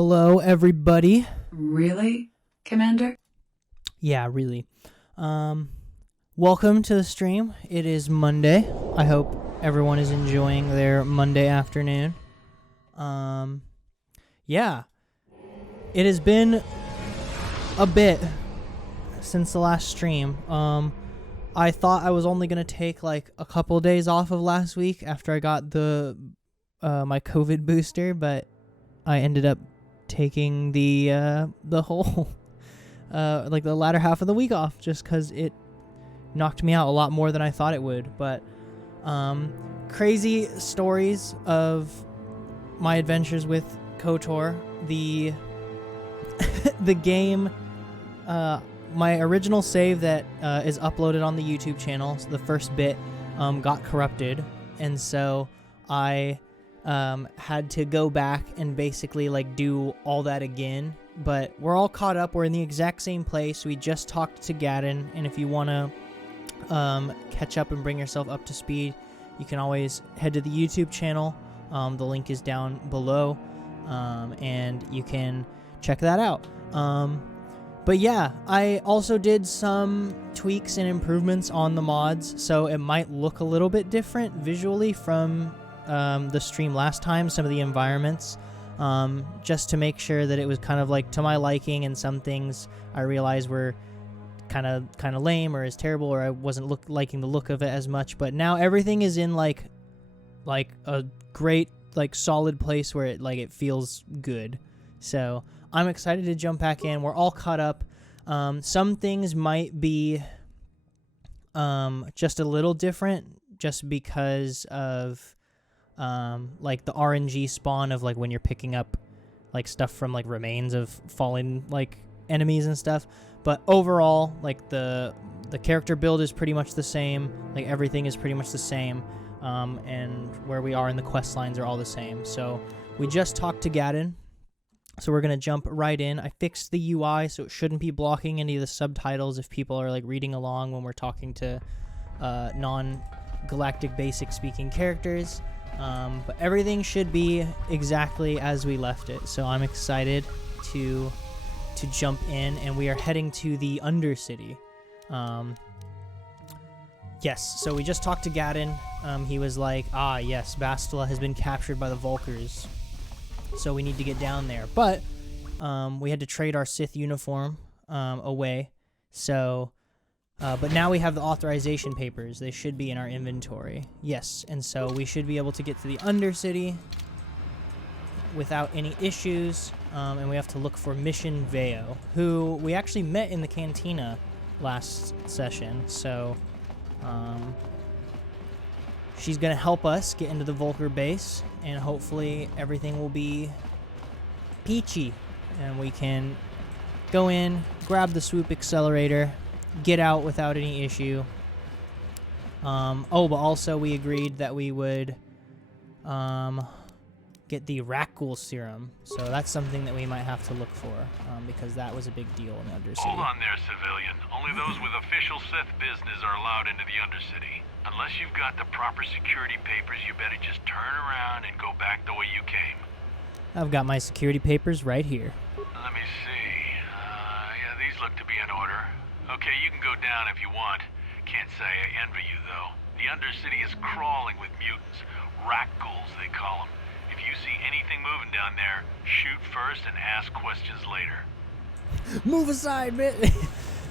Hello, everybody. Really, Commander? Yeah, really. Welcome to the stream. It is Monday. I hope everyone is enjoying their Monday afternoon. Yeah. It has been a bit since the last stream. I thought I was only going to take like a couple days off of last week after I got the my COVID booster, but I ended up taking the whole like the latter half of the week off just because it knocked me out a lot more than I thought it would. But crazy stories of my adventures with Kotor. The the game, my original save that is uploaded on the YouTube channel, so the first bit, got corrupted, and so I had to go back and basically like do all that again. But we're all caught up. We're in the exact same place. We just talked to Gadden, and if you want to catch up and bring yourself up to speed, you can always head to the YouTube channel. The link is down below, and you can check that out. But yeah, I also did some tweaks and improvements on the mods, so it might look a little bit different visually from the stream last time, some of the environments, just to make sure that it was kind of like to my liking, and some things I realized were kind of lame or is terrible, or I wasn't liking the look of it as much. But now everything is in like a great like solid place where it feels good. So I'm excited to jump back in. We're all caught up. Some things might be just a little different just because of like the RNG spawn of like when you're picking up like stuff from like remains of fallen like enemies and stuff. But overall, like the character build is pretty much the same. Like everything is pretty much the same. And where we are in the quest lines are all the same. So we just talked to Gadden, so we're gonna jump right in. I fixed the UI so it shouldn't be blocking any of the subtitles if people are like reading along when we're talking to non-galactic basic speaking characters. But everything should be exactly as we left it. So I'm excited to jump in, and we are heading to the Undercity. Yes, so we just talked to Gadden. He was like, yes, Bastila has been captured by the Vulkars, so we need to get down there. But we had to trade our Sith uniform away, so... but now we have the authorization papers. They should be in our inventory. Yes, and so we should be able to get to the Undercity without any issues. And we have to look for Mission Veo, who we actually met in the cantina last session. So she's going to help us get into the Vulkar base, and hopefully everything will be peachy. And we can go in, grab the swoop accelerator, get out without any issue. But also we agreed that we would get the Rakghoul serum, so that's something that we might have to look for, because that was a big deal in the Undercity. Hold on there, civilian. Only those with official Sith business are allowed into the Undercity. Unless you've got the proper security papers, you better just turn around and go back the way you came. I've got my security papers right here. Let me see. Yeah, these look to be in order. Okay, you can go down if you want. Can't say I envy you, though. The Undercity is crawling with mutants. Rakghouls, they call them. If you see anything moving down there, shoot first and ask questions later. Move aside, man.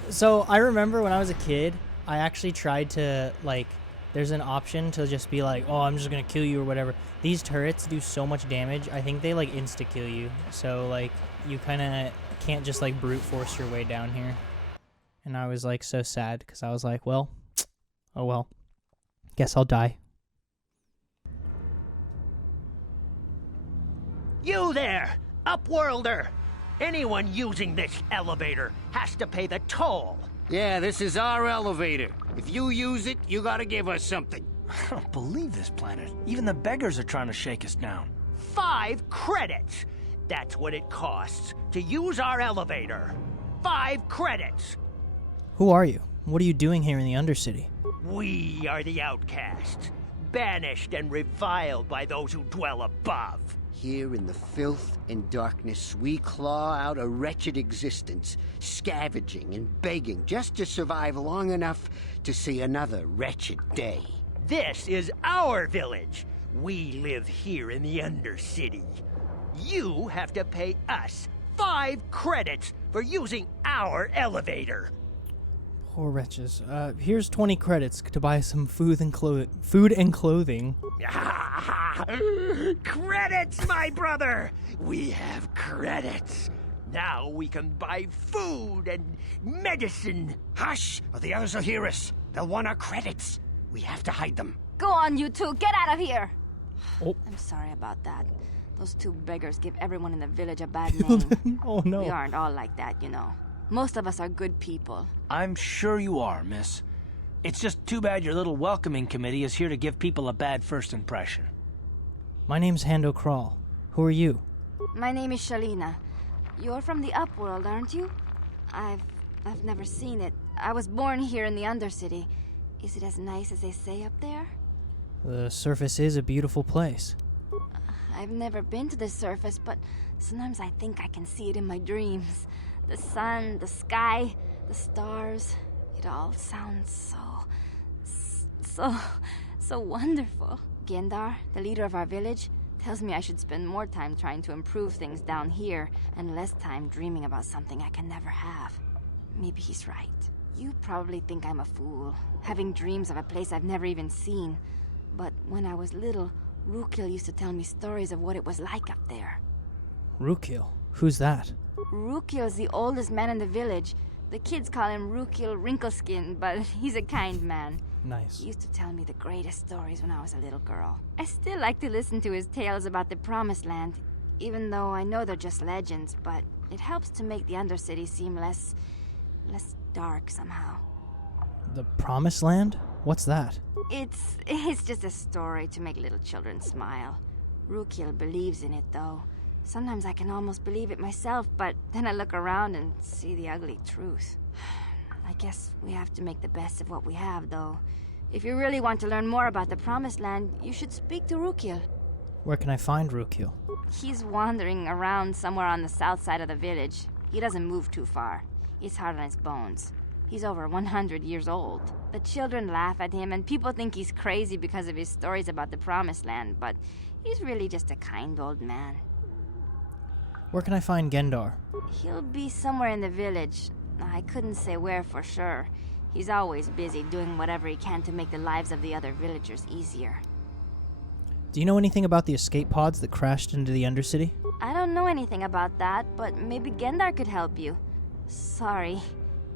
So I remember when I was a kid, I actually tried to, like, there's an option to just be like, oh, I'm just going to kill you or whatever. These turrets do so much damage. I think they, like, insta-kill you. So, like, you kind of can't just, like, brute force your way down here. And I was, like, so sad because I was like, well, oh well. Guess I'll die. You there, Upworlder! Anyone using this elevator has to pay the toll. Yeah, this is our elevator. If you use it, you gotta give us something. I don't believe this planet. Even the beggars are trying to shake us down. 5 credits! That's what it costs to use our elevator. 5 credits! Who are you? What are you doing here in the Undercity? We are the outcasts, banished and reviled by those who dwell above. Here in the filth and darkness, we claw out a wretched existence, scavenging and begging just to survive long enough to see another wretched day. This is our village. We live here in the Undercity. You have to pay us 5 credits for using our elevator. Poor wretches. Here's 20 credits to buy some food and clothing. Credits, my brother! We have credits. Now we can buy food and medicine. Hush, or the others will hear us. They'll want our credits. We have to hide them. Go on, you two. Get out of here. Oh. I'm sorry about that. Those 2 beggars give everyone in the village a bad name. Oh, no. We aren't all like that, you know. Most of us are good people. I'm sure you are, miss. It's just too bad your little welcoming committee is here to give people a bad first impression. My name's Hando Cral. Who are you? My name is Shalina. You're from the Upworld, aren't you? I've never seen it. I was born here in the Undercity. Is it as nice as they say up there? The surface is a beautiful place. I've never been to the surface, but sometimes I think I can see it in my dreams. The sun, the sky, the stars. It all sounds so wonderful. Gendar, the leader of our village, tells me I should spend more time trying to improve things down here and less time dreaming about something I can never have. Maybe he's right. You probably think I'm a fool, having dreams of a place I've never even seen. But when I was little, Rukil used to tell me stories of what it was like up there. Rukil? Who's that? Rukil's the oldest man in the village. The kids call him Rukil Wrinkleskin, but he's a kind man. Nice. He used to tell me the greatest stories when I was a little girl. I still like to listen to his tales about the Promised Land, even though I know they're just legends, but it helps to make the Undercity seem less dark somehow. The Promised Land? What's that? It's just a story to make little children smile. Rukil believes in it, though. Sometimes I can almost believe it myself, but then I look around and see the ugly truth. I guess we have to make the best of what we have, though. If you really want to learn more about the Promised Land, you should speak to Rukil. Where can I find Rukil? He's wandering around somewhere on the south side of the village. He doesn't move too far. He's hard on his bones. He's over 100 years old. The children laugh at him, and people think he's crazy because of his stories about the Promised Land, but he's really just a kind old man. Where can I find Gendar? He'll be somewhere in the village. I couldn't say where for sure. He's always busy doing whatever he can to make the lives of the other villagers easier. Do you know anything about the escape pods that crashed into the Undercity? I don't know anything about that, but maybe Gendar could help you. Sorry.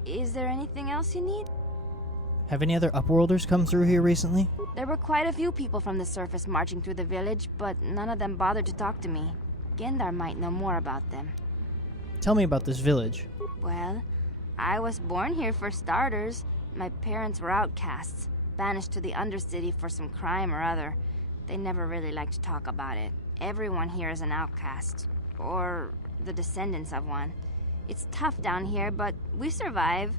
Is there anything else you need? Have any other Upworlders come through here recently? There were quite a few people from the surface marching through the village, but none of them bothered to talk to me. Gendar might know more about them. Tell me about this village. Well, I was born here for starters. My parents were outcasts, banished to the Undercity for some crime or other. They never really liked to talk about it. Everyone here is an outcast, or the descendants of one. It's tough down here, but we survive.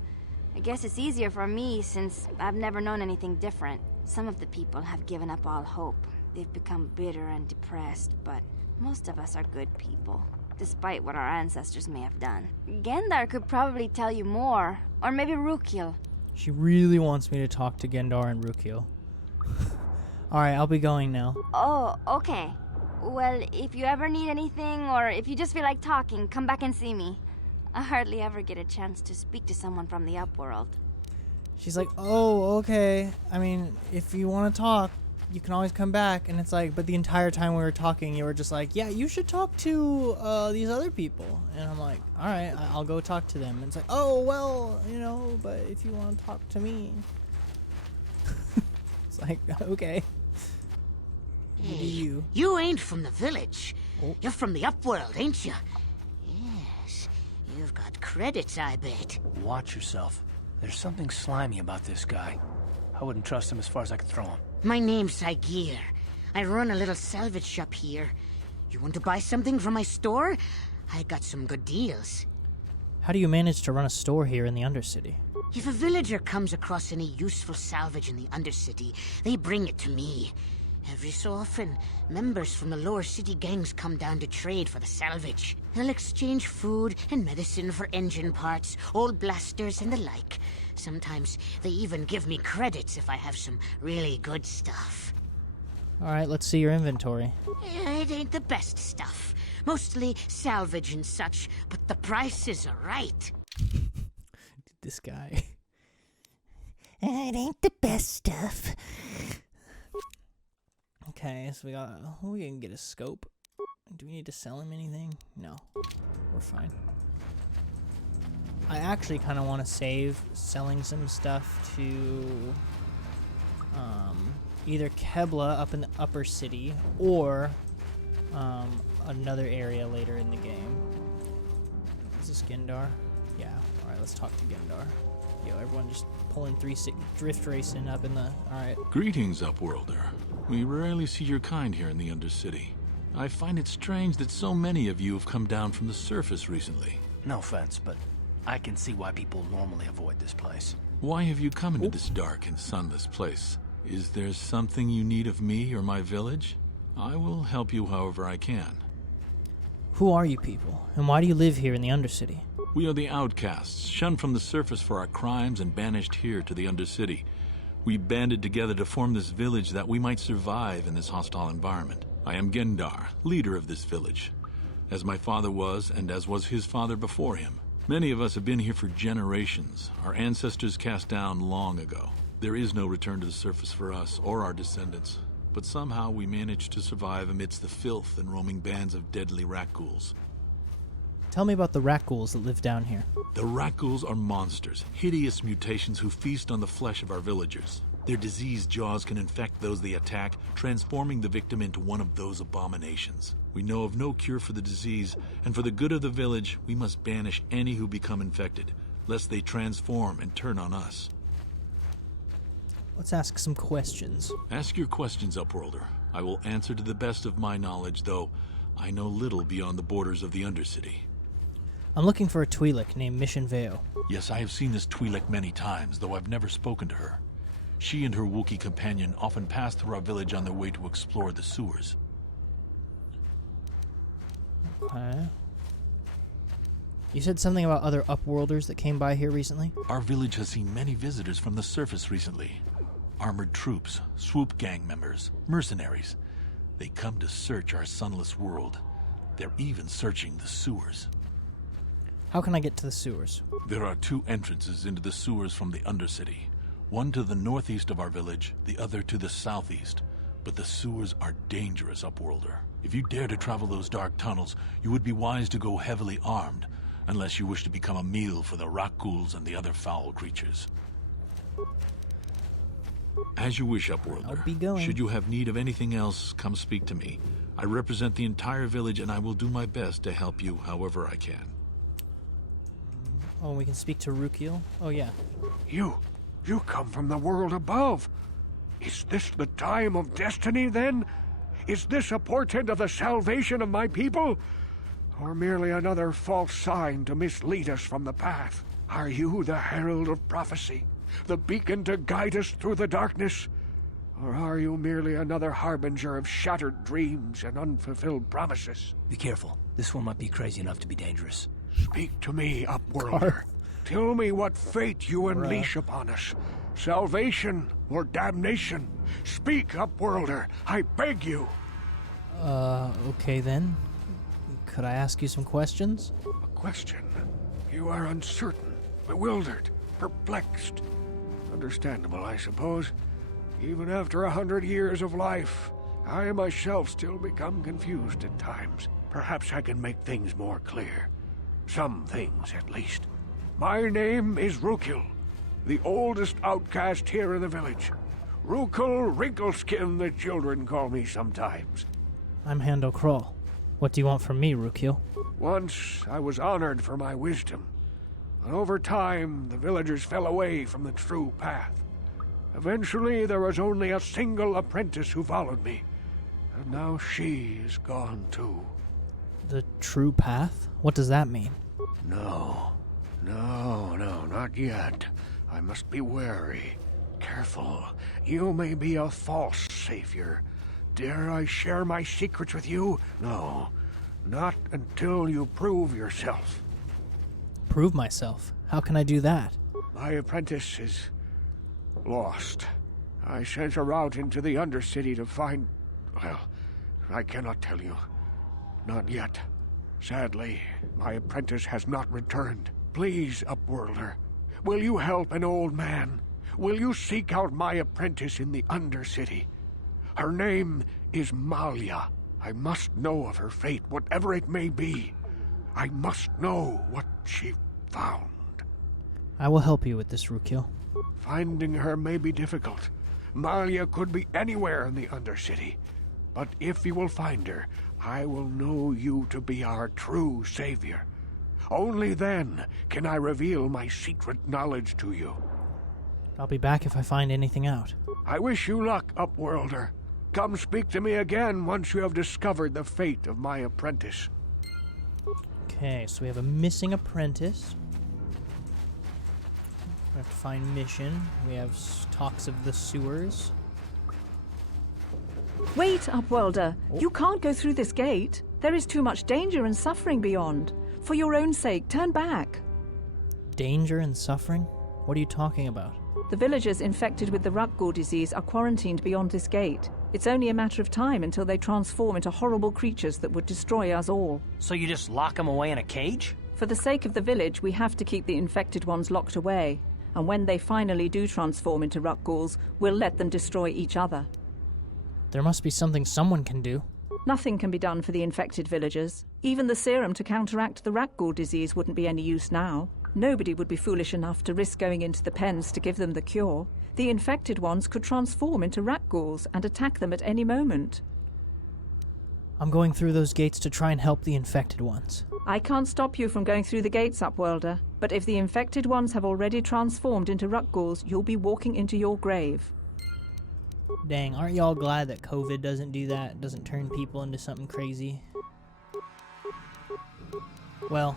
I guess it's easier for me since I've never known anything different. Some of the people have given up all hope. They've become bitter and depressed, but most of us are good people, despite what our ancestors may have done. Gendar could probably tell you more, or maybe Rukil. She really wants me to talk to Gendar and Rukil. Alright, I'll be going now. Oh, okay. Well, if you ever need anything, or if you just feel like talking, come back and see me. I hardly ever get a chance to speak to someone from the Upworld. She's like, oh, okay. I mean, if you want to talk, you can always come back. And it's like, but the entire time we were talking, you were just like, yeah, you should talk to these other people. And I'm like, all right, I'll go talk to them. And it's like, oh, well, you know, but if you want to talk to me. It's like, okay. Hey, you ain't from the village. Oh. You're from the Upworld, ain't you? Yes. You've got credits, I bet. Watch yourself. There's something slimy about this guy. I wouldn't trust him as far as I could throw him. My name's Saigir. I run a little salvage shop here. You want to buy something from my store? I got some good deals. How do you manage to run a store here in the Undercity? If a villager comes across any useful salvage in the Undercity, they bring it to me. Every so often, members from the lower city gangs come down to trade for the salvage. They'll exchange food and medicine for engine parts, old blasters and the like. Sometimes they even give me credits if I have some really good stuff. Alright, let's see your inventory. It ain't the best stuff. Mostly salvage and such, but the prices are right. This guy. It ain't the best stuff. Okay, so we can get a scope. Do we need to sell him anything? No, we're fine. I actually kind of want to save selling some stuff to either Kebla up in the upper city or another area later in the game. Is this Gendar? Yeah. All right, let's talk to Gendar. Yo, everyone just pulling drift racing up in the... Alright. Greetings, Upworlder. We rarely see your kind here in the Undercity. I find it strange that so many of you have come down from the surface recently. No offense, but I can see why people normally avoid this place. Why have you come into this dark and sunless place? Is there something you need of me or my village? I will help you however I can. Who are you people, and why do you live here in the Undercity? We are the outcasts, shunned from the surface for our crimes and banished here to the Undercity. We banded together to form this village that we might survive in this hostile environment. I am Gendar, leader of this village, as my father was and as was his father before him. Many of us have been here for generations, our ancestors cast down long ago. There is no return to the surface for us or our descendants, but somehow we managed to survive amidst the filth and roaming bands of deadly rat ghouls. Tell me about the rat ghouls that live down here. The rat ghouls are monsters, hideous mutations who feast on the flesh of our villagers. Their diseased jaws can infect those they attack, transforming the victim into one of those abominations. We know of no cure for the disease, and for the good of the village, we must banish any who become infected, lest they transform and turn on us. Let's ask some questions. Ask your questions, Upworlder. I will answer to the best of my knowledge, though I know little beyond the borders of the Undercity. I'm looking for a Twi'lek named Mission Veo. Yes, I have seen this Twi'lek many times, though I've never spoken to her. She and her Wookiee companion often pass through our village on their way to explore the sewers. Okay. You said something about other Upworlders that came by here recently? Our village has seen many visitors from the surface recently. Armored troops, swoop gang members, mercenaries. They come to search our sunless world. They're even searching the sewers. How can I get to the sewers? There are two entrances into the sewers from the Undercity. One to the northeast of our village, the other to the southeast. But the sewers are dangerous, Upworlder. If you dare to travel those dark tunnels, you would be wise to go heavily armed, unless you wish to become a meal for the rock ghouls and the other foul creatures. As you wish, Upworlder. I'll be going. Should you have need of anything else, come speak to me. I represent the entire village, and I will do my best to help you however I can. Oh, we can speak to Rukiel? Oh, yeah. You come from the world above. Is this the time of destiny, then? Is this a portent of the salvation of my people? Or merely another false sign to mislead us from the path? Are you the herald of prophecy? The beacon to guide us through the darkness? Or are you merely another harbinger of shattered dreams and unfulfilled promises? Be careful. This one might be crazy enough to be dangerous. Speak to me, Upworlder. Tell me what fate you unleash upon us. Salvation or damnation? Speak, Upworlder. I beg you. Okay then. Could I ask you some questions? A question? You are uncertain, bewildered, perplexed. Understandable, I suppose. Even after 100 years of life, I myself still become confused at times. Perhaps I can make things more clear. Some things, at least. My name is Rukiel, the oldest outcast here in the village. Rukiel Wrinkleskin, the children call me sometimes. I'm Hando Cral. What do you want from me, Rukiel? Once I was honored for my wisdom, but over time the villagers fell away from the true path. Eventually there was only a single apprentice who followed me, and now she is gone too. The true path? What does that mean? No, not yet. I must be wary, careful. You may be a false savior, dare I share my secrets with you? No, not until you prove yourself. Prove myself? How can I do that? My apprentice is lost. I sent her out into the Undercity to find... Well, I cannot tell you. Not yet. Sadly, my apprentice has not returned. Please, Upworlder, will you help an old man? Will you seek out my apprentice in the Undercity? Her name is Malia. I must know of her fate, whatever it may be. I must know what she found. I will help you with this, Rukil. Finding her may be difficult. Malia could be anywhere in the Undercity. But if you will find her, I will know you to be our true savior. Only then can I reveal my secret knowledge to you. I'll be back if I find anything out. I wish you luck, Upworlder. Come speak to me again once you have discovered the fate of my apprentice. Okay, so we have a missing apprentice. We have to find mission. We have talks of the sewers. Wait, Upworlder. Oh. You can't go through this gate. There is too much danger and suffering beyond. For your own sake, turn back. Danger and suffering? What are you talking about? The villagers infected with the Rukgul disease are quarantined beyond this gate. It's only a matter of time until they transform into horrible creatures that would destroy us all. So you just lock them away in a cage? For the sake of the village, we have to keep the infected ones locked away. And when they finally do transform into Rukguls, we'll let them destroy each other. There must be something someone can do. Nothing can be done for the infected villagers. Even the serum to counteract the Rukgul disease wouldn't be any use now. Nobody would be foolish enough to risk going into the pens to give them the cure. The infected ones could transform into Rukguls and attack them at any moment. I'm going through those gates to try and help the infected ones. I can't stop you from going through the gates, Upworlder, but if the infected ones have already transformed into Rukguls, you'll be walking into your grave. Dang, aren't y'all glad that COVID doesn't do that? Doesn't turn people into something crazy? Well,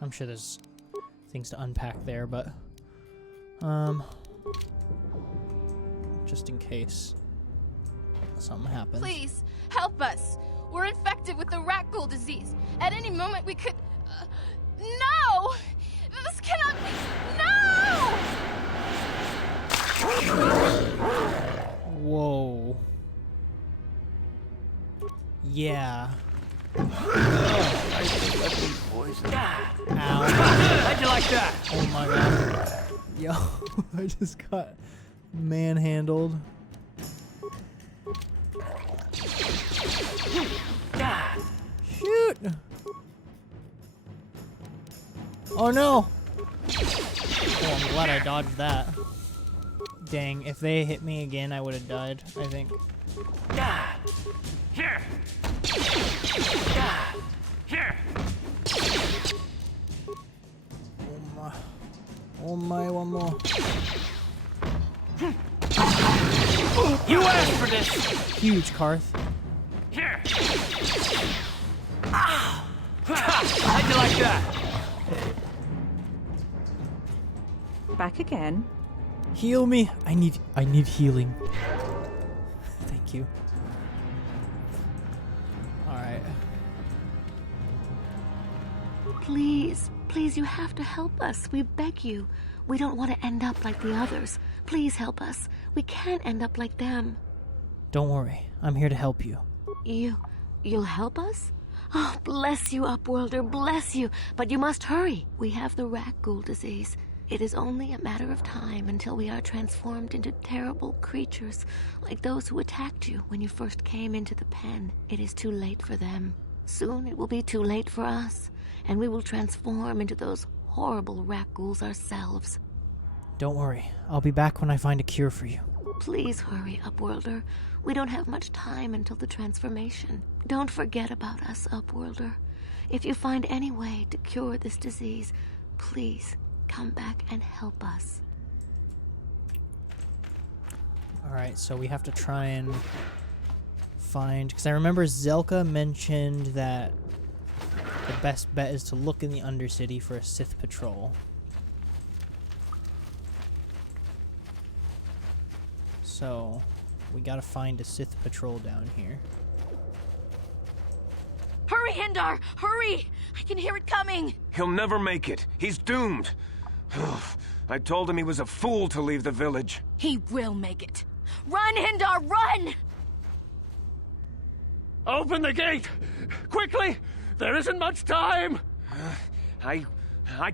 I'm sure there's things to unpack there, but just in case something happens. Please, help us. We're infected with the Rukgul disease. At any moment we could... no! This cannot be... No! Whoa. Yeah. I think I've been poisoned. Ow. How'd you like that? Oh my god. Yo, I just got manhandled. Shoot! Oh no! Oh, I'm glad I dodged that. Dang, if they hit me again, I would have died, I think. Here! Here! Oh my, one more. You asked for this! Huge, Karth. Here! How'd you like that? Back again. Heal me. I need healing. Thank you. Alright. Please, please, you have to help us. We beg you. We don't want to end up like the others. Please help us. We can't end up like them. Don't worry. I'm here to help you. You'll help us? Oh, bless you, Upworlder, bless you. But you must hurry. We have the Rukgul disease. It is only a matter of time until we are transformed into terrible creatures, like those who attacked you when you first came into the pen. It is too late for them. Soon it will be too late for us, and we will transform into those horrible Rukguls ourselves. Don't worry. I'll be back when I find a cure for you. Please hurry, Upworlder. We don't have much time until the transformation. Don't forget about us, Upworlder. If you find any way to cure this disease, please come back and help us. Alright, so we have to try and find... Because I remember Zelka mentioned that the best bet is to look in the Undercity for a Sith patrol. So We gotta find a Sith patrol down here. Hurry, Hindar! Hurry! I can hear it coming! He'll never make it. He's doomed. I told him he was a fool to leave the village. He will make it. Run, Hindar, run! Open the gate! Quickly! There isn't much time! I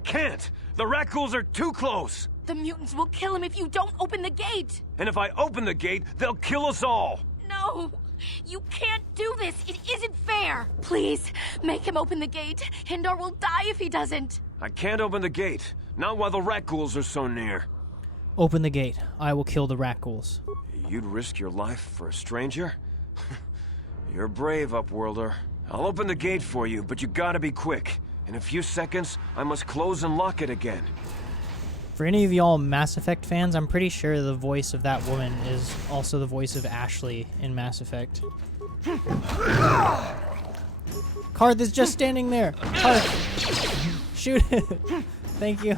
can't. The Rakghouls are too close. The mutants will kill him if you don't open the gate! And if I open the gate, they'll kill us all. No! You can't do this! It isn't fair! Please, make him open the gate. Hindar will die if he doesn't. I can't open the gate. Not while the Rakghouls are so near. Open the gate. I will kill the Rakghouls. You'd risk your life for a stranger? You're brave, Upworlder. I'll open the gate for you, but you gotta be quick. In a few seconds, I must close and lock it again. For any of y'all Mass Effect fans, I'm pretty sure the voice of that woman is also the voice of Ashley in Mass Effect. Karth is just standing there. Karth, shoot it. Thank you.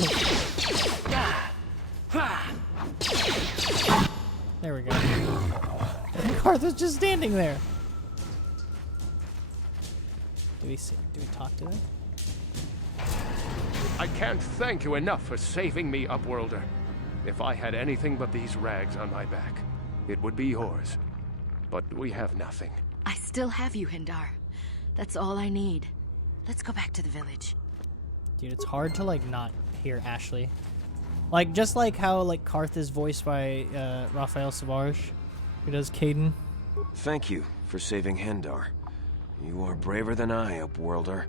There we go. Karth is just standing there. Do we talk to them? I can't thank you enough for saving me, Upworlder. If I had anything but these rags on my back, it would be yours. But we have nothing. I still have you, Hindar. That's all I need. Let's go back to the village. Dude, it's hard to, like, not hear Ashley. Like, just like how, like, Karth is voiced by Raphael Savage, who does Caden. Thank you for saving Hindar. You are braver than I, Upworlder.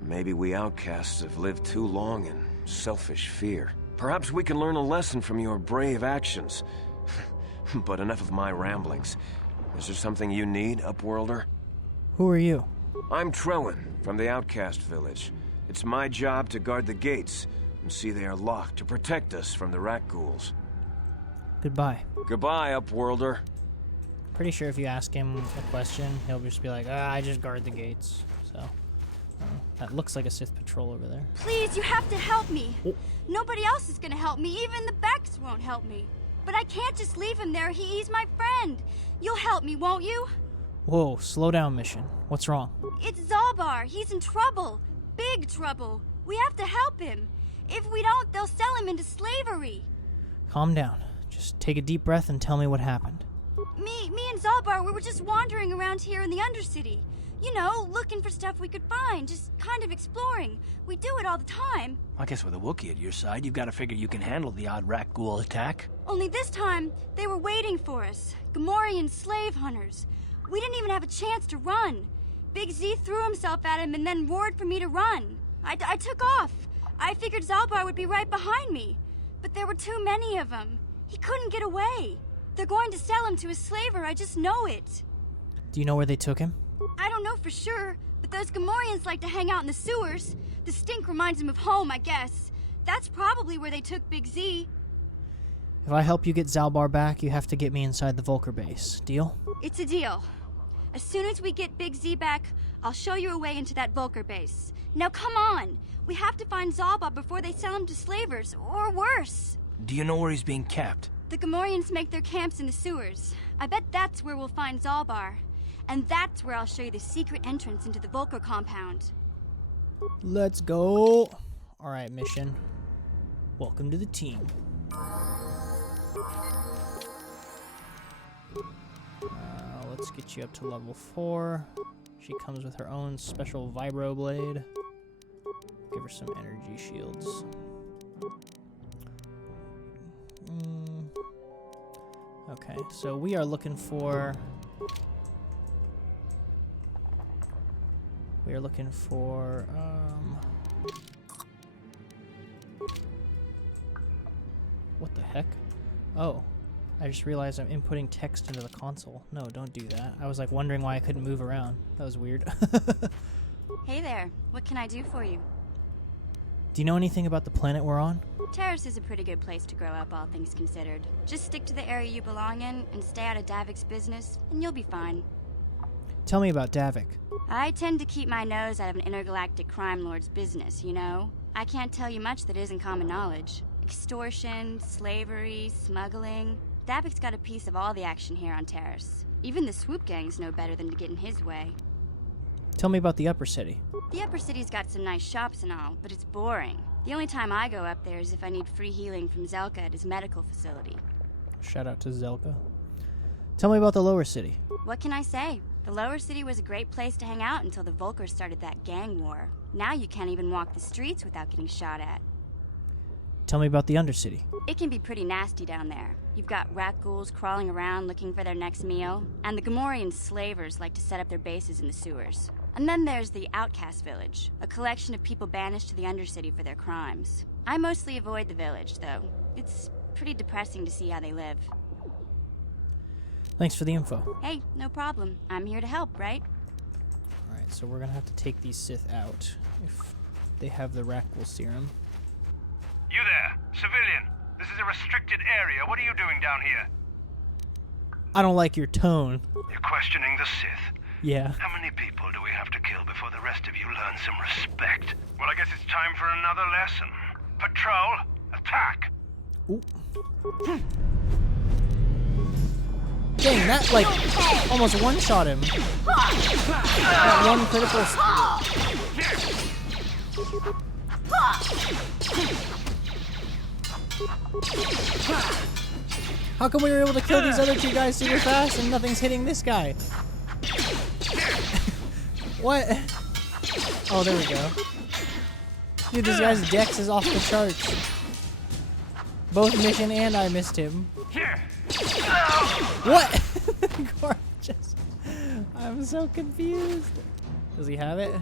Maybe we outcasts have lived too long in selfish fear. Perhaps we can learn a lesson from your brave actions. But enough of my ramblings. Is there something you need, Upworlder? Who are you? I'm Trellin, from the outcast village. It's my job to guard the gates and see they are locked to protect us from the Rakghouls. Goodbye. Goodbye, Upworlder. Pretty sure if you ask him a question, he'll just be like, I just guard the gates. So, that looks like a Sith patrol over there. Please, you have to help me. Oh. Nobody else is gonna help me. Even the Becks won't help me. But I can't just leave him there. He's my friend. You'll help me, won't you? Whoa, slow down, Mission. What's wrong? It's Zalbar. He's in trouble. Big trouble. We have to help him. If we don't, they'll sell him into slavery. Calm down. Just take a deep breath and tell me what happened. Me and Zalbar, we were just wandering around here in the Undercity. You know, looking for stuff we could find, just kind of exploring. We do it all the time. I guess with a Wookiee at your side, you've got to figure you can handle the odd Rakghoul attack. Only this time, they were waiting for us. Gamorrean slave hunters. We didn't even have a chance to run. Big Z threw himself at him and then roared for me to run. I took off. I figured Zalbar would be right behind me. But there were too many of them. He couldn't get away. They're going to sell him to a slaver, I just know it. Do you know where they took him? I don't know for sure, but those Gamorreans like to hang out in the sewers. The stink reminds them of home, I guess. That's probably where they took Big Z. If I help you get Zalbar back, you have to get me inside the Volker base. Deal? It's a deal. As soon as we get Big Z back, I'll show you a way into that Volker base. Now come on! We have to find Zalbar before they sell him to slavers, or worse. Do you know where he's being kept? The Gamorreans make their camps in the sewers. I bet that's where we'll find Zalbar. And that's where I'll show you the secret entrance into the Volker compound. Let's go. Alright, Mission. Welcome to the team. Let's get you up to level 4. She comes with her own special vibro blade. Give her some energy shields. Okay, so we are looking for... What the heck? Oh, I just realized I'm inputting text into the console. No, don't do that. I was like wondering why I couldn't move around. That was weird. Hey there, what can I do for you? Do you know anything about the planet we're on? Taris is a pretty good place to grow up, all things considered. Just stick to the area you belong in and stay out of Davik's business, and you'll be fine. Tell me about Davik. I tend to keep my nose out of an intergalactic crime lord's business, you know? I can't tell you much that isn't common knowledge. Extortion, slavery, smuggling. Davic's got a piece of all the action here on Taris. Even the swoop gangs know better than to get in his way. Tell me about the upper city. The upper city's got some nice shops and all, but it's boring. The only time I go up there is if I need free healing from Zelka at his medical facility. Shout out to Zelka. Tell me about the lower city. What can I say? The lower city was a great place to hang out until the Volkers started that gang war. Now you can't even walk the streets without getting shot at. Tell me about the undercity. It can be pretty nasty down there. You've got rat ghouls crawling around looking for their next meal, and the Gamorrean slavers like to set up their bases in the sewers. And then there's the Outcast Village, a collection of people banished to the Undercity for their crimes. I mostly avoid the village, though. It's pretty depressing to see how they live. Thanks for the info. Hey, no problem. I'm here to help, right? Alright, so we're gonna have to take these Sith out if they have the Rakghoul serum. You there, civilian. This is a restricted area. What are you doing down here? I don't like your tone. You're questioning the Sith. Yeah. How many people do we have to kill before the rest of you learn some respect? Well, I guess it's time for another lesson. Patrol, attack! Ooh. Dang, that, like, almost one-shot him. That one critical... How come we were able to kill these other two guys super fast and nothing's hitting this guy? What? Oh, there we go. Dude, this guy's dex is off the charts. Both Mission and I missed him. What? Gorgeous. I'm so confused. Does he have it?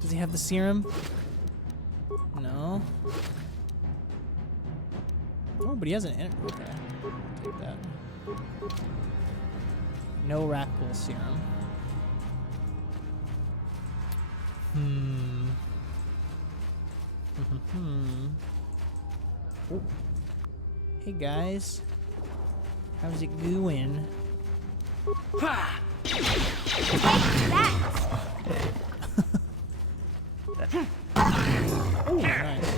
Does he have the serum? No. Oh, but he has an... Okay. I'll take that. No Rakghoul serum. Oh. Hey guys. How's it going? Oh, nice.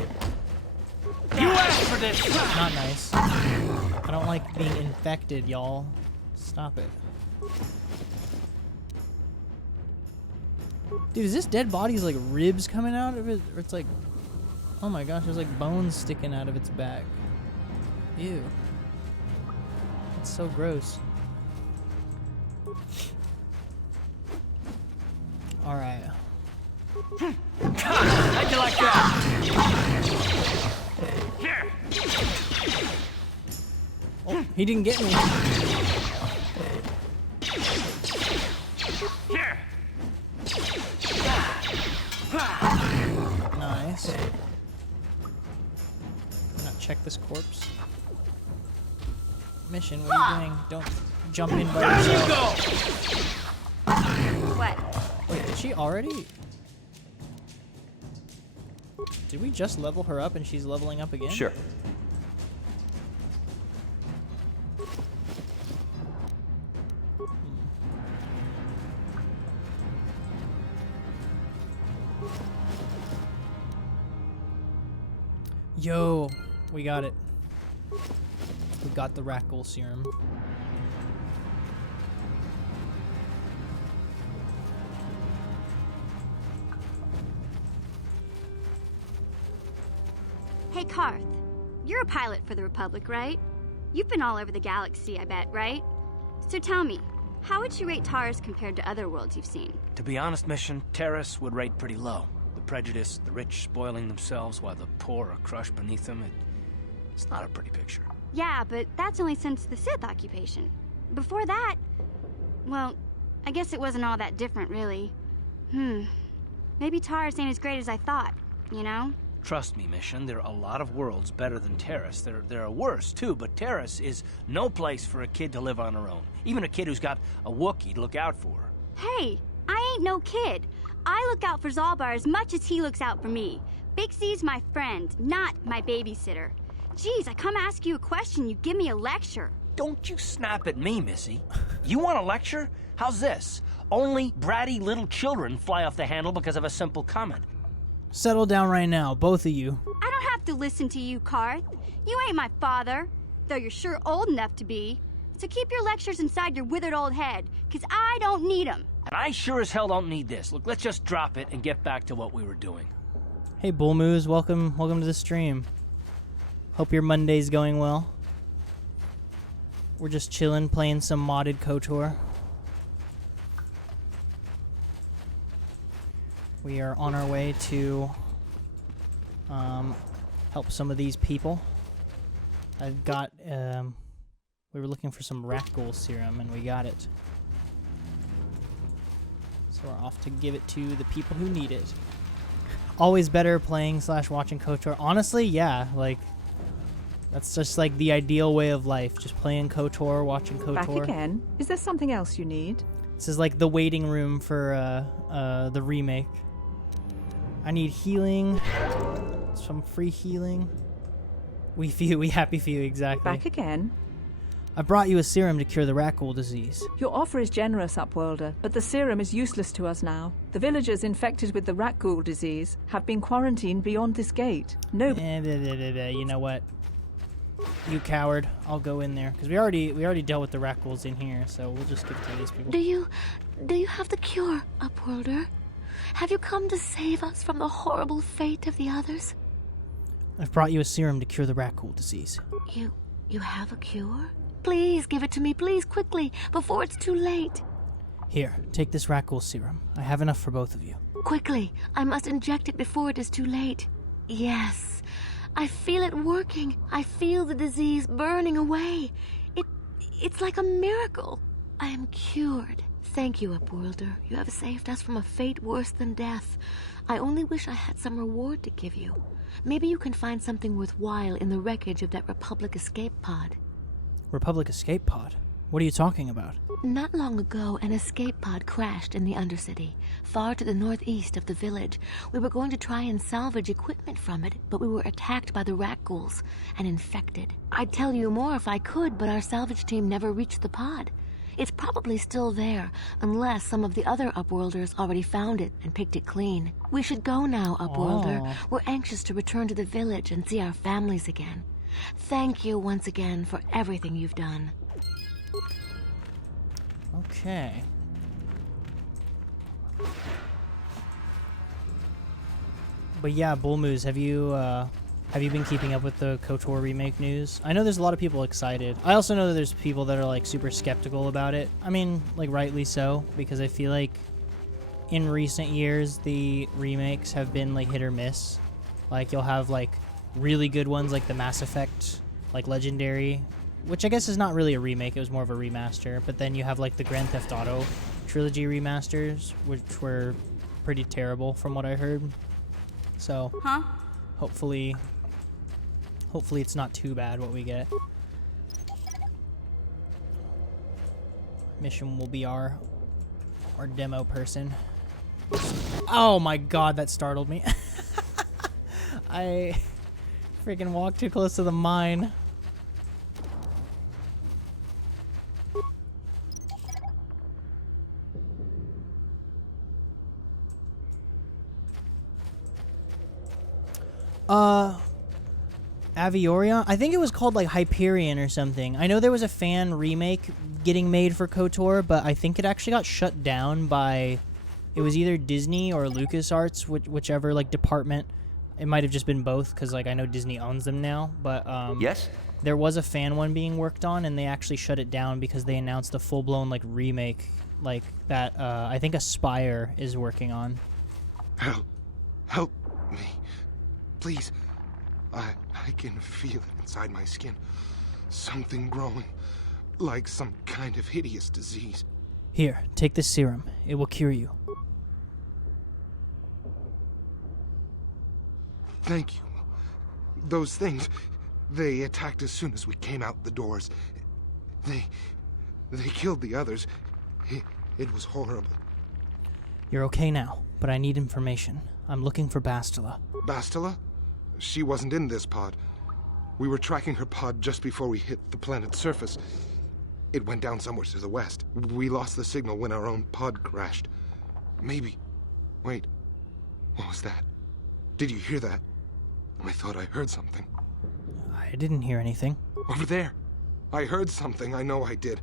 You asked for this! Not nice. I don't like being infected, y'all. Stop it. Dude, is this dead body's like ribs coming out of it? Or it's like... Oh my gosh, there's like bones sticking out of its back. Ew. It's so gross. Alright. How'd you like that? Oh, he didn't get me. Nice. Not check this corpse. Mission, what are you doing? Don't jump in by yourself. What? Wait, did she already? Did we just level her up and she's leveling up again? Sure. Yo, we got it. We got the Rakghoul serum. Hey, Karth. You're a pilot for the Republic, right? You've been all over the galaxy, I bet, right? So tell me, how would you rate Taris compared to other worlds you've seen? To be honest, Mission, Taris would rate pretty low. The prejudice, the rich spoiling themselves while the poor are crushed beneath them, it's not a pretty picture. Yeah, but that's only since the Sith occupation. Before that, well, I guess it wasn't all that different, really. Maybe Taris ain't as great as I thought, you know? Trust me, Mission, there are a lot of worlds better than Taris. There are worse, too, but Taris is no place for a kid to live on her own. Even a kid who's got a Wookiee to look out for her. Hey, I ain't no kid. I look out for Zalbar as much as he looks out for me. Big C's my friend, not my babysitter. Geez, I come ask you a question, you give me a lecture. Don't you snap at me, Missy. You want a lecture? How's this? Only bratty little children fly off the handle because of a simple comment. Settle down right now, both of you. I don't have to listen to you, Karth. You ain't my father. Though you're sure old enough to be. So keep your lectures inside your withered old head, 'cause I don't need 'em. And I sure as hell don't need this. Look, let's just drop it and get back to what we were doing. Hey, Bull Moose, welcome to the stream. Hope your Monday's going well. We're just chilling, playing some modded KOTOR. We are on our way to help some of these people. I've got, we were looking for some rat ghoul serum, and we got it. So we're off to give it to the people who need it. Always better playing / watching KOTOR. Honestly, yeah, like, that's just like the ideal way of life. Just playing KOTOR, watching KOTOR. Back again? Is there something else you need? This is like the waiting room for the remake. I need healing. Some free healing. We happy for you, exactly. Back again? I brought you a serum to cure the rat ghoul disease. Your offer is generous, Upworlder, but the serum is useless to us now. The villagers infected with the rat ghoul disease have been quarantined beyond this gate. No. You know what? You coward. I'll go in there because we already dealt with the rat ghouls in here, so we'll just give it to these people. Do you have the cure, Upworlder? Have you come to save us from the horrible fate of the others? I've brought you a serum to cure the rat ghoul disease. You have a cure? Please give it to me, please, quickly, before it's too late. Here, take this rat ghoul serum. I have enough for both of you. Quickly, I must inject it before it is too late. Yes, I feel it working. I feel the disease burning away. It's like a miracle. I am cured. Thank you, Upworlder. You have saved us from a fate worse than death. I only wish I had some reward to give you. Maybe you can find something worthwhile in the wreckage of that Republic escape pod. Republic escape pod? What are you talking about? Not long ago, an escape pod crashed in the Undercity, far to the northeast of the village. We were going to try and salvage equipment from it, but we were attacked by the rat ghouls and infected. I'd tell you more if I could, but our salvage team never reached the pod. It's probably still there, unless some of the other Upworlders already found it and picked it clean. We should go now, Upworlder. Oh. We're anxious to return to the village and see our families again. Thank you once again for everything you've done. Okay. But yeah, Bull Moose, have you been keeping up with the KOTOR remake news? I know there's a lot of people excited. I also know that there's people that are like super skeptical about it. I mean, like rightly so, because I feel like in recent years the remakes have been like hit or miss. Like you'll have like really good ones like the Mass Effect, like Legendary, which I guess is not really a remake, it was more of a remaster. But then you have like the Grand Theft Auto trilogy remasters, which were pretty terrible from what I heard. So hopefully it's not too bad what we get. Mission will be our demo person. Oh my god, that startled me. I freaking walked too close to the mine. Aviorion? I think it was called like Hyperion or something. I know there was a fan remake getting made for KOTOR, but I think it actually got shut down by, it was either Disney or LucasArts, whichever like department. It might have just been both, because like I know Disney owns them now, but yes, there was a fan one being worked on, and they actually shut it down because they announced a full-blown like remake like that. I think Aspire is working on. Help me, please. I can feel it inside my skin. Something growing, like some kind of hideous disease. Here, take this serum. It will cure you. Thank you. Those things, they attacked as soon as we came out the doors. They killed the others. It was horrible. You're okay now, but I need information. I'm looking for Bastila. Bastila? She wasn't in this pod. We were tracking her pod just before we hit the planet's surface. It went down somewhere to the west. We lost the signal when our own pod crashed. Maybe. Wait. What was that? Did you hear that? I thought I heard something. I didn't hear anything. Over there. I heard something. I know I did.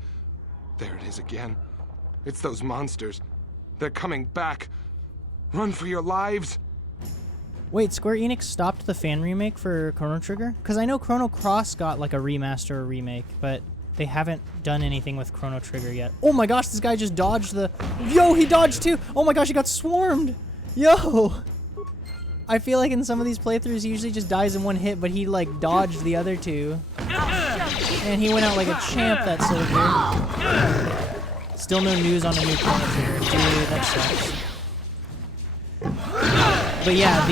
There it is again. It's those monsters. They're coming back. Run for your lives. Wait, Square Enix stopped the fan remake for Chrono Trigger? Because I know Chrono Cross got like a remaster or remake, but they haven't done anything with Chrono Trigger yet. Oh my gosh, this guy just dodged the... Yo, he dodged too! Oh my gosh, he got swarmed! Yo! I feel like in some of these playthroughs he usually just dies in one hit, but he like dodged the other two. And he went out like a champ, that soldier. Still no news on a new Chrono Trigger. Dude, that sucks. But yeah,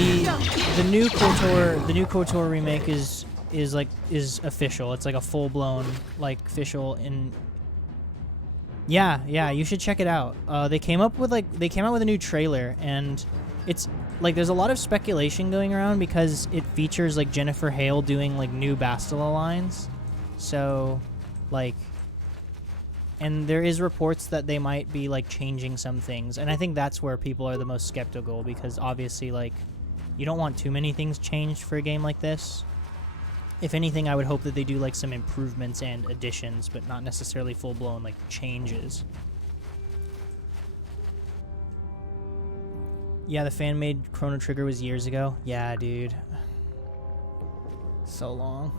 the new Kotor remake is official. It's like a full blown like official in. Yeah, you should check it out. They came out with a new trailer, and it's like there's a lot of speculation going around because it features like Jennifer Hale doing like new Bastila lines. So like, and there is reports that they might be like changing some things, and I think that's where people are the most skeptical, because obviously like you don't want too many things changed for a game like this. If anything, I would hope that they do like some improvements and additions, but not necessarily full-blown like changes. Yeah, the fan-made Chrono Trigger was years ago. Yeah, dude. So long.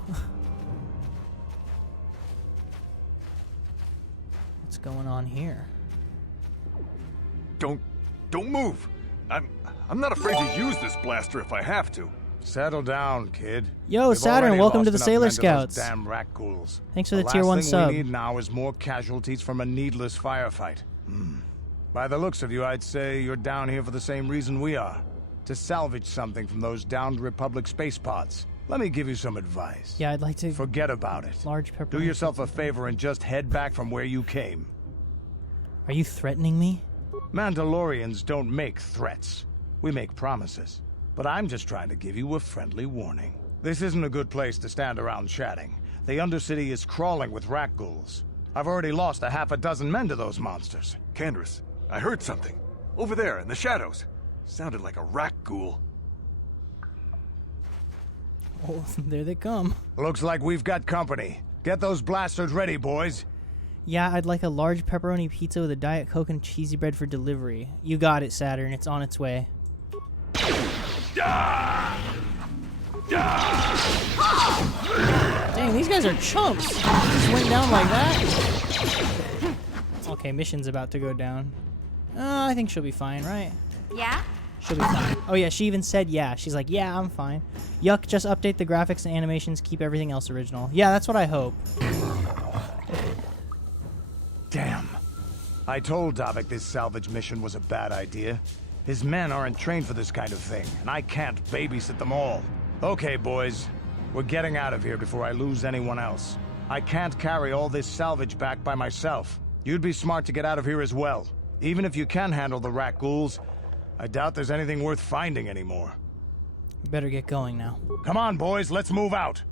What's going on here? Don't move. I'm not afraid to use this blaster if I have to. Settle down, kid. Yo, Saturn, welcome to the Sailor Scouts. Damn rat ghouls. Thanks for the tier 1 sub. What we need now is more casualties from a needless firefight. By the looks of you, I'd say you're down here for the same reason we are. To salvage something from those downed Republic space pods. Let me give you some advice. Yeah, I'd like to... Forget about it. Large pepper. Do yourself a favor and just head back from where you came. Are you threatening me? Mandalorians don't make threats. We make promises. But I'm just trying to give you a friendly warning. This isn't a good place to stand around chatting. The Undercity is crawling with rat ghouls. I've already lost a half a dozen men to those monsters. Candace, I heard something. Over there in the shadows. Sounded like a rat ghoul. Oh, there they come. Looks like we've got company. Get those blasters ready, boys. Yeah, I'd like a large pepperoni pizza with a Diet Coke and cheesy bread for delivery. You got it, Saturn. It's on its way. Dang, these guys are chumps. Just went down like that. Okay, mission's about to go down. I think she'll be fine, right? Yeah? She'll be fine. Oh yeah, she even said yeah. She's like, yeah, I'm fine. Yuck, just update the graphics and animations, keep everything else original. Yeah, that's what I hope. Damn. I told Davik this salvage mission was a bad idea. His men aren't trained for this kind of thing, and I can't babysit them all. Okay, boys. We're getting out of here before I lose anyone else. I can't carry all this salvage back by myself. You'd be smart to get out of here as well. Even if you can handle the rat ghouls, I doubt there's anything worth finding anymore. You better get going now. Come on, boys, let's move out.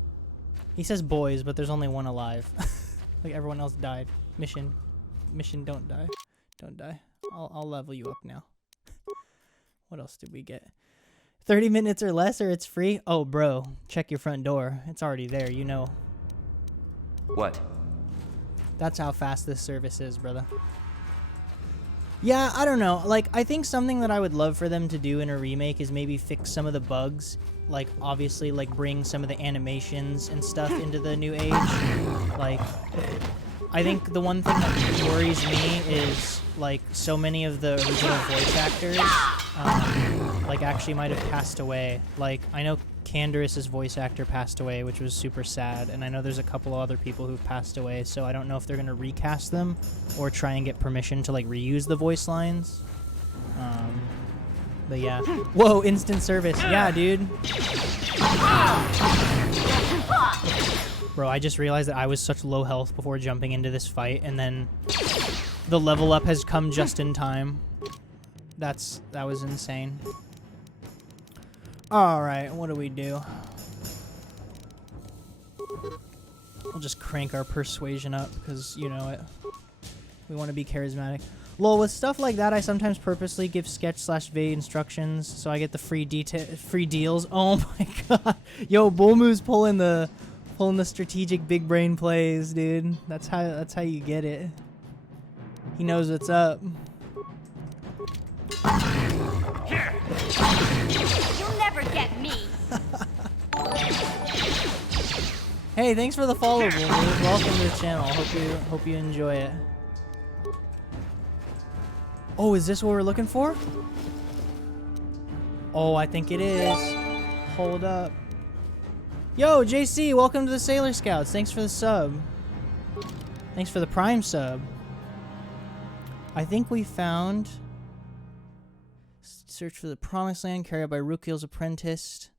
He says boys, but there's only one alive. Like everyone else died. Mission, don't die. Don't die. I'll level you up now. What else did we get? 30 minutes or less, or it's free? Oh, bro, check your front door. It's already there, you know. What? That's how fast this service is, brother. Yeah, I don't know. Like, I think something that I would love for them to do in a remake is maybe fix some of the bugs. Like, obviously, like, bring some of the animations and stuff into the new age. Like, I think the one thing that worries me is, like, so many of the original voice actors, like, actually might have passed away. Like, I know Candace's voice actor passed away, which was super sad, and I know there's a couple of other people who've passed away, so I don't know if they're gonna recast them or try and get permission to like reuse the voice lines. But yeah. Whoa, instant service. Yeah, dude. Bro, I just realized that I was such low health before jumping into this fight, and then the level up has come just in time. That was insane. Alright, what do we do? We'll just crank our persuasion up, because, you know it. We want to be charismatic. Lol, with stuff like that, I sometimes purposely give sketch/vague instructions, so I get the free deals. Oh my god. Yo, Bulmu's pulling the Pulling the strategic big brain plays, dude. That's how you get it. He knows what's up. You'll never get me. Hey, thanks for the follow, Wolverine. Welcome to the channel. Hope you enjoy it. Oh, is this what we're looking for? Oh, I think it is. Hold up. Yo, JC, welcome to the Sailor Scouts. Thanks for the sub. Thanks for the Prime sub. I think we found... Search for the Promised Land carried out by Rukiel's apprentice.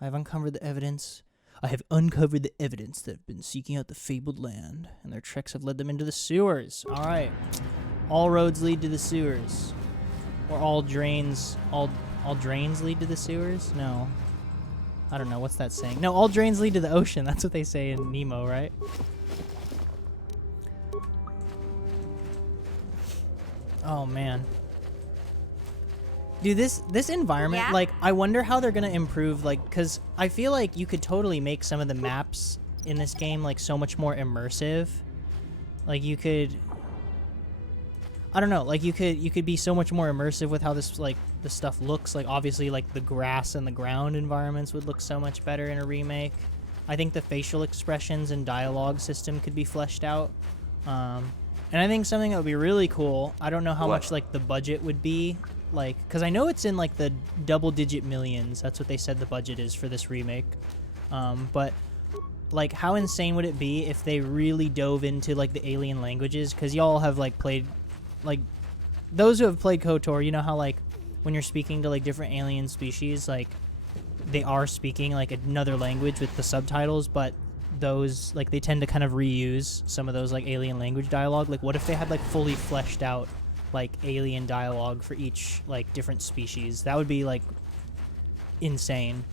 I have uncovered the evidence. that have been seeking out the fabled land, and their treks have led them into the sewers. Alright. All roads lead to the sewers. Or all drains lead to the sewers? No. I don't know, what's that saying? No, all drains lead to the ocean. That's what they say in Nemo, right? Oh, man. Dude, this environment, Yeah? like, I wonder how they're gonna improve, like, because I feel like you could totally make some of the maps in this game, like, so much more immersive. Like, you could... I don't know, like, you could be so much more immersive with how this, like, the stuff looks. Like, obviously, like, the grass and the ground environments would look so much better in a remake. I think the facial expressions and dialogue system could be fleshed out. And I think something that would be really cool, I don't know how much, like, the budget would be, like, because I know it's in, like, the double-digit millions. That's what they said the budget is for this remake. But, like, how insane would it be if they really dove into, like, the alien languages? Because y'all have, like, played, like, those who have played KOTOR, you know how, like, when you're speaking to, like, different alien species, like, they are speaking, like, another language with the subtitles, but those, like, they tend to kind of reuse some of those, like, alien language dialogue. Like, what if they had, like, fully fleshed out, like, alien dialogue for each, like, different species? That would be, like, insane.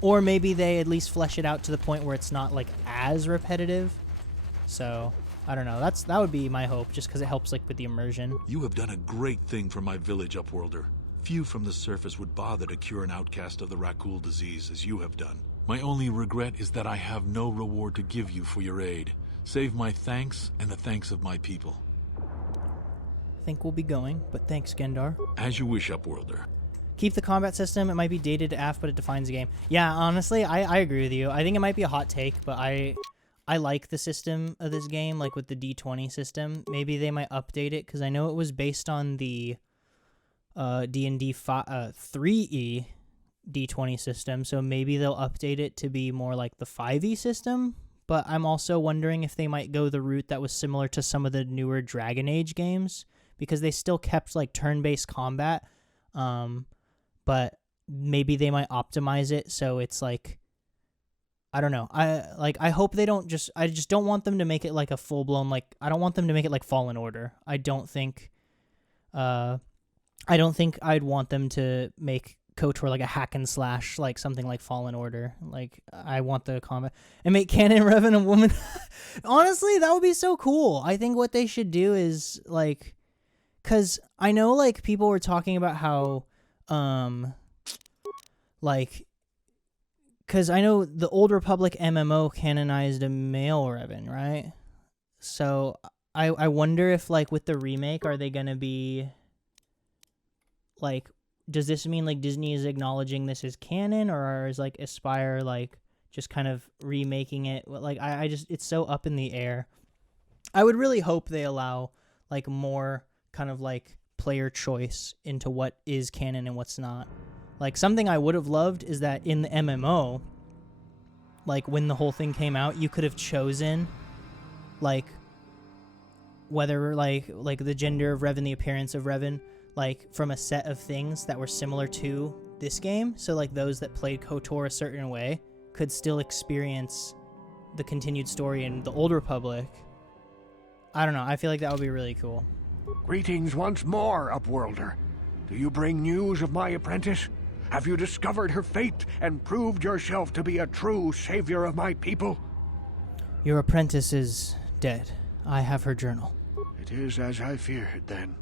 Or maybe they at least flesh it out to the point where it's not, like, as repetitive. So, I don't know. That would be my hope, just because it helps, like, with the immersion. You have done a great thing for my village, Upworlder. Few from the surface would bother to cure an outcast of the Rakul disease as you have done. My only regret is that I have no reward to give you for your aid. Save my thanks and the thanks of my people. I think we'll be going, but thanks, Gendar. As you wish, Upworlder. Keep the combat system. It might be dated to AF, but it defines the game. Yeah, honestly, I agree with you. I think it might be a hot take, but I like the system of this game, like with the D20 system. Maybe they might update it, because I know it was based on the D&D 3E D20 system, so maybe they'll update it to be more like the 5E system. But I'm also wondering if they might go the route that was similar to some of the newer Dragon Age games, because they still kept, like, turn-based combat, but maybe they might optimize it so it's, like, I don't know. I hope they don't just... I just don't want them to make it, like, a full-blown, like... I don't want them to make it like Fallen Order. I don't think I'd want them to make KOTOR like a hack and slash, like something like Fallen Order. Like, I want the combat and make Canon Revan a woman. Honestly, that would be so cool. I think what they should do is, like, because I know, like, people were talking about how, like, because I know the Old Republic MMO canonized a male Revan, right? So I wonder if, like, with the remake, are they gonna be, like, does this mean, like, Disney is acknowledging this as canon, or is, like, Aspire, like, just kind of remaking it? Like, I just, it's so up in the air. I would really hope they allow, like, more kind of, like, player choice into what is canon and what's not. Like, something I would have loved is that in the MMO, like, when the whole thing came out, you could have chosen, like, whether, like the gender of Revan, the appearance of Revan, like, from a set of things that were similar to this game. So, like, those that played KOTOR a certain way could still experience the continued story in the Old Republic. I don't know. I feel like that would be really cool. Greetings once more, Upworlder. Do you bring news of my apprentice? Have you discovered her fate and proved yourself to be a true savior of my people? Your apprentice is dead. I have her journal. It is as I feared, then.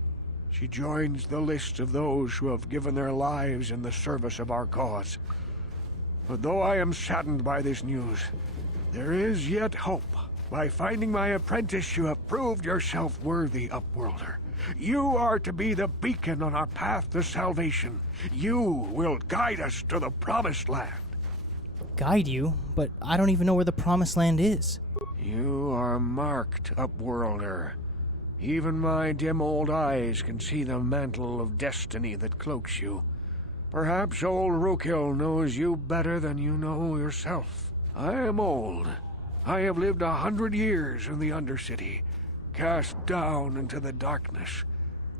She joins the list of those who have given their lives in the service of our cause. But though I am saddened by this news, There is yet hope. By finding my apprentice, you have proved yourself worthy, Upworlder. You are to be the beacon on our path to salvation. You will guide us to the Promised Land. Guide you? But I don't even know where the Promised Land is. You are marked, Upworlder. Even my dim old eyes can see the mantle of destiny that cloaks you. Perhaps old Rookhill knows you better than you know yourself. I am old. I have lived 100 years in the Undercity, cast down into the darkness.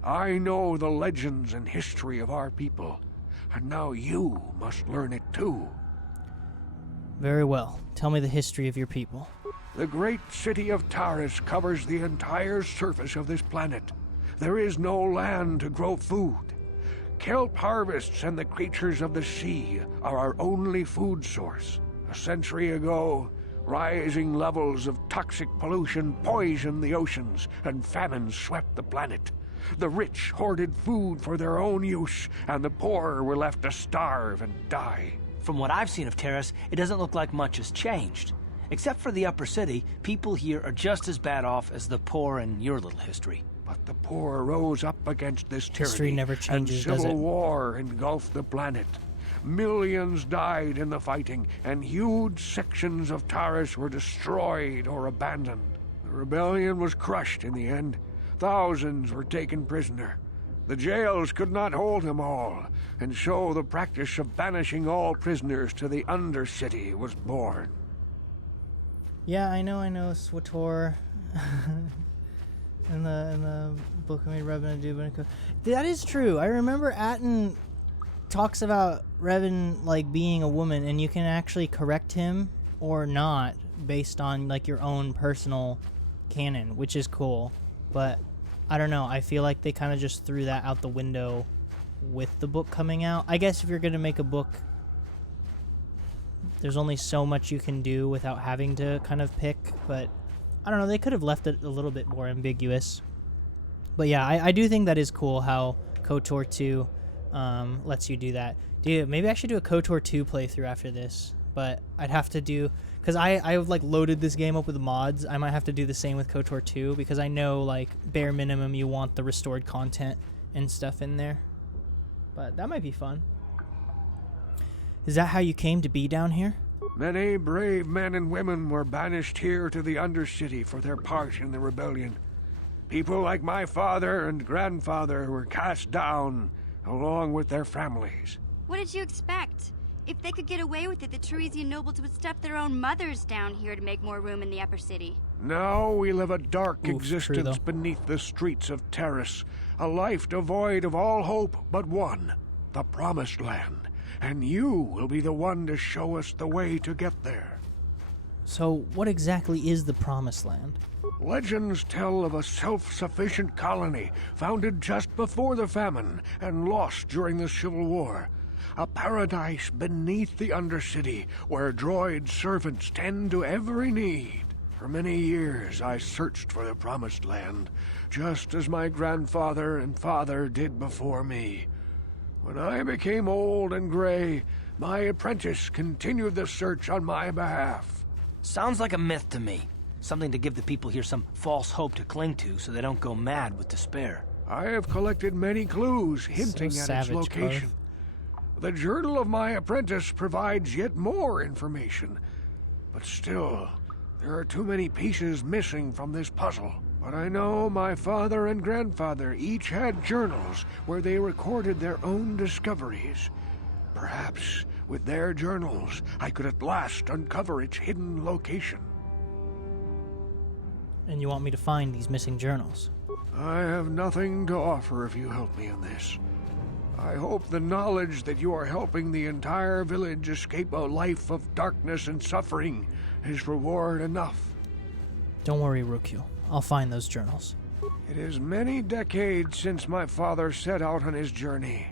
I know the legends and history of our people, and now you must learn it too. Very well. Tell me the history of your people. The great city of Taris covers the entire surface of this planet. There is no land to grow food. Kelp harvests and the creatures of the sea are our only food source. A century ago, rising levels of toxic pollution poisoned the oceans, and famine swept the planet. The rich hoarded food for their own use, and the poor were left to starve and die. From what I've seen of Taris, it doesn't look like much has changed. Except for the upper city, people here are just as bad off as the poor in your little history. But the poor rose up against this tyranny, History never changes, and does civil it? war engulfed the planet. Millions died in the fighting, and huge sections of Taris were destroyed or abandoned. The rebellion was crushed in the end. Thousands were taken prisoner. The jails could not hold them all, and so the practice of banishing all prisoners to the Undercity was born. Yeah, I know, Swator. in the book I made Revan do, but that is true. I remember Atten talks about Revan like being a woman, and you can actually correct him or not based on like your own personal canon, which is cool. But I don't know. I feel like they kind of just threw that out the window with the book coming out. I guess if you're gonna make a book, there's only so much you can do without having to kind of pick, but I don't know, they could have left it a little bit more ambiguous. But yeah, I do think that is cool how KOTOR 2 lets you do that. Dude, maybe I should do a KOTOR 2 playthrough after this, but I'd have to do, because I've like loaded this game up with mods. I might have to do the same with KOTOR 2, because I know like bare minimum you want the restored content and stuff in there. But that might be fun. Is that how you came to be down here? Many brave men and women were banished here to the Undercity for their part in the rebellion. People like my father and grandfather were cast down, along with their families. What did you expect? If they could get away with it, the Teresian nobles would step their own mothers down here to make more room in the upper city. Now we live a dark existence true, beneath the streets of Taris, a life devoid of all hope but one, the Promised Land. And you will be the one to show us the way to get there. So what exactly is the Promised Land? Legends tell of a self-sufficient colony founded just before the famine and lost during the Civil War. A paradise beneath the Undercity where droid servants tend to every need. For many years I searched for the Promised Land, just as my grandfather and father did before me. When I became old and gray, my apprentice continued the search on my behalf. Sounds like a myth to me. Something to give the people here some false hope to cling to so they don't go mad with despair. I have collected many clues hinting So at savage, its location. The journal of my apprentice provides yet more information. But still, there are too many pieces missing from this puzzle. But I know my father and grandfather each had journals where they recorded their own discoveries. Perhaps with their journals, I could at last uncover its hidden location. And you want me to find these missing journals? I have nothing to offer if you help me in this. I hope the knowledge that you are helping the entire village escape a life of darkness and suffering is reward enough. Don't worry, Rukyu. I'll find those journals. It is many decades since my father set out on his journey,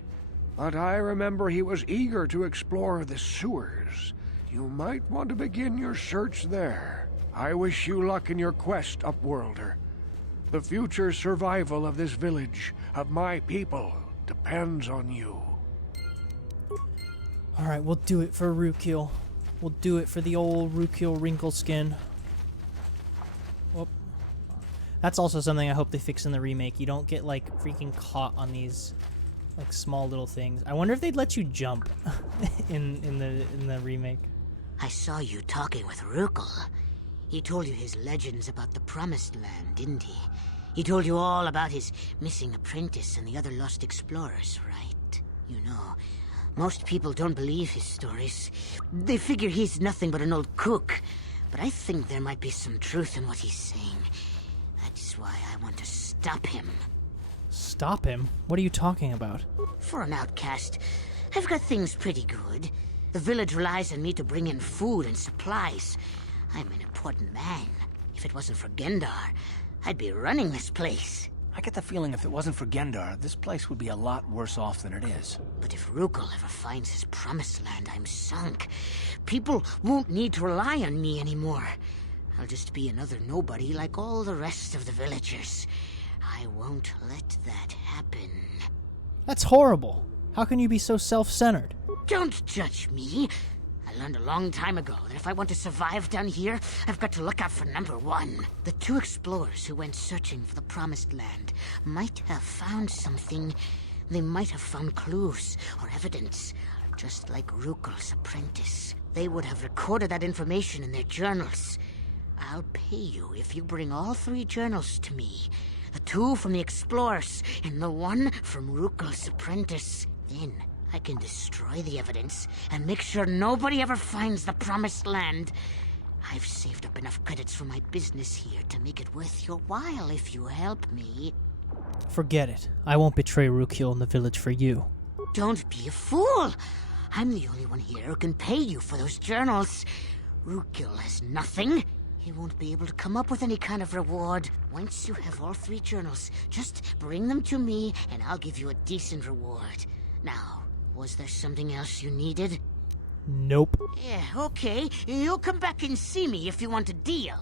but I remember he was eager to explore the sewers. You might want to begin your search there. I wish you luck in your quest, Upworlder. The future survival of this village, of my people, depends on you. Alright, we'll do it for Rukyu. We'll do it for the old Rukil wrinkle skin. Whoop. That's also something I hope they fix in the remake. You don't get like freaking caught on these like small little things. I wonder if they'd let you jump in the remake. I saw you talking with Rukil. He told you his legends about the Promised Land, didn't he? He told you all about his missing apprentice and the other lost explorers, right? You know, most people don't believe his stories. They figure he's nothing but an old cook. But I think there might be some truth in what he's saying. That's why I want to stop him. Stop him? What are you talking about? For an outcast, I've got things pretty good. The village relies on me to bring in food and supplies. I'm an important man. If it wasn't for Gendar, I'd be running this place. I get the feeling if it wasn't for Gendar, this place would be a lot worse off than it is. But if Rukil ever finds his Promised Land, I'm sunk. People won't need to rely on me anymore. I'll just be another nobody like all the rest of the villagers. I won't let that happen. That's horrible. How can you be so self-centered? Don't judge me. I learned a long time ago that if I want to survive down here, I've got to look out for number one. The two explorers who went searching for the Promised Land might have found something. They might have found clues or evidence, just like Rukil's apprentice. They would have recorded that information in their journals. I'll pay you if you bring all 3 journals to me. The 2 from the explorers and the 1 from Rukil's apprentice. Then I can destroy the evidence and make sure nobody ever finds the Promised Land. I've saved up enough credits for my business here to make it worth your while if you help me. Forget it. I won't betray Rukil in the village for you. Don't be a fool. I'm the only one here who can pay you for those journals. Rukil has nothing. He won't be able to come up with any kind of reward. Once you have all 3 journals, just bring them to me and I'll give you a decent reward. Now, was there something else you needed? Nope. Yeah, okay. You'll come back and see me if you want a deal.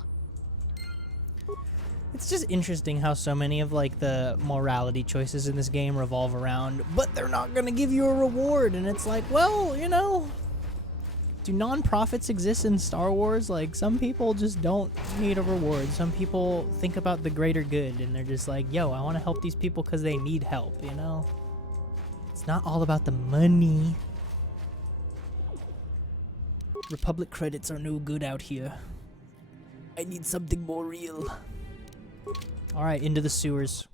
It's just interesting how so many of like the morality choices in this game revolve around, but they're not gonna give you a reward, and it's like, well, you know, do non-profits exist in Star Wars? Like, some people just don't need a reward. Some people think about the greater good, and they're just like, yo, I want to help these people because they need help, you know? It's not all about the money. Republic credits are no good out here. I need something more real. Alright, into the sewers.